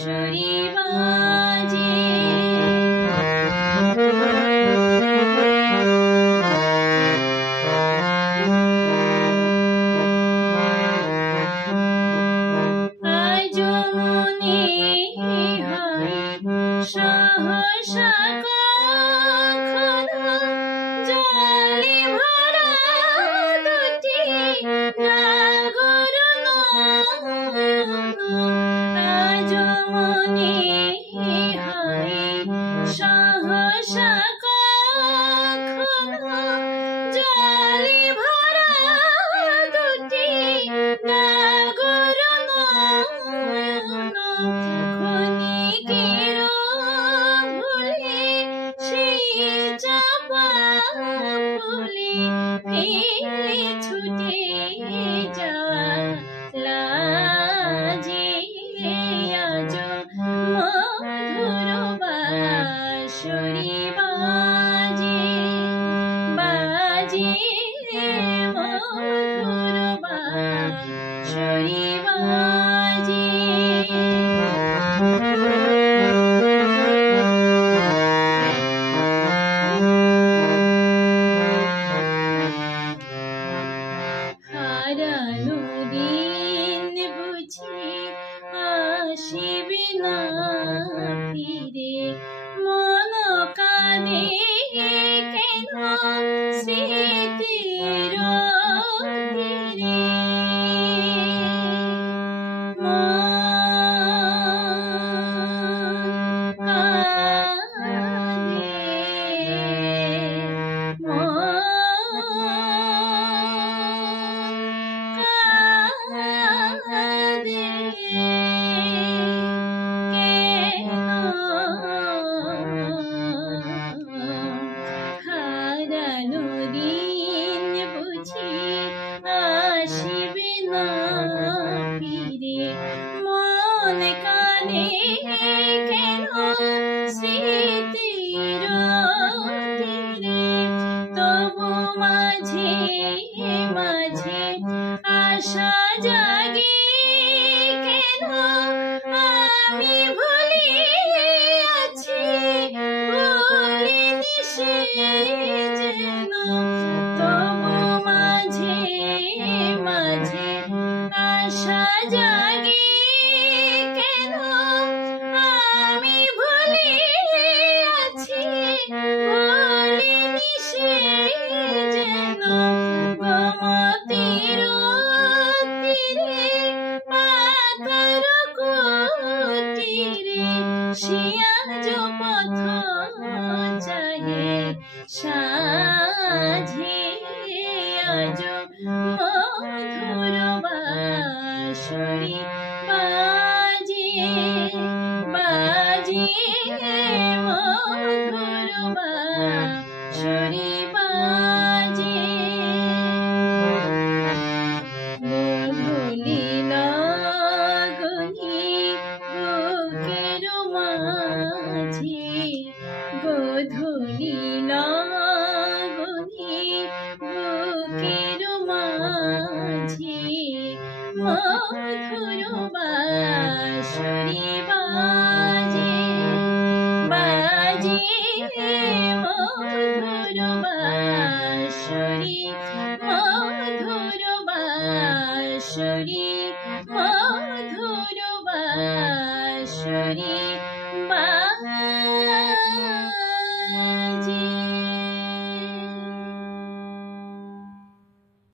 বাঁশুরি বাজে। আজো মনে হয় সহসা কখনো জলে ভরা দুটি নাগর নয়ন। আজো মনে হয় সহসা কখনো জলে ভরা দুটি নাগর নয়ন। ক্ষণিকের ভুলে সেই চাপা ফুলে ফেলে ছুটে যাওয়া লাজে। আজো মধুর বাঁশুরি বাজে, বাজে মধুর বাঁশুরি বাজে। হারানো দিন বুঝি আসিবে না ফিরে, মন কাঁদে কেন স্মৃতির তীরে। মন কাঁদে, কাঁদে কেন? হারানো দিন বুঝি আসিবে না ফিরে, মন কানে কেন স্মৃতির তীরে। তবু মাঝে মাঝে আশা জাগে কেন, আমি ভুলে আছি ভুলিনি সে যেন। তবু মাঝে মাঝে আশা জাগে কেন, আমি ভুলে আছি ভুলিনি সে যেন। গোমতীর তীরে পাতার কুটিরে সে আজো পথ চাহে সাঝে। আজো মধুর বাঁশুরি বাজে, বাজে মধুর বাঁশুরি বাজে। গোধূলি লগনি বুকের মাঝে, গোধূলি লগনি বুকের মাঝে। মধুর বাঁশুরি বাজে, বাজে মধুর বাঁশুরি, মধুর বাঁশুরি, মধুর বাঁশুরি বাজে।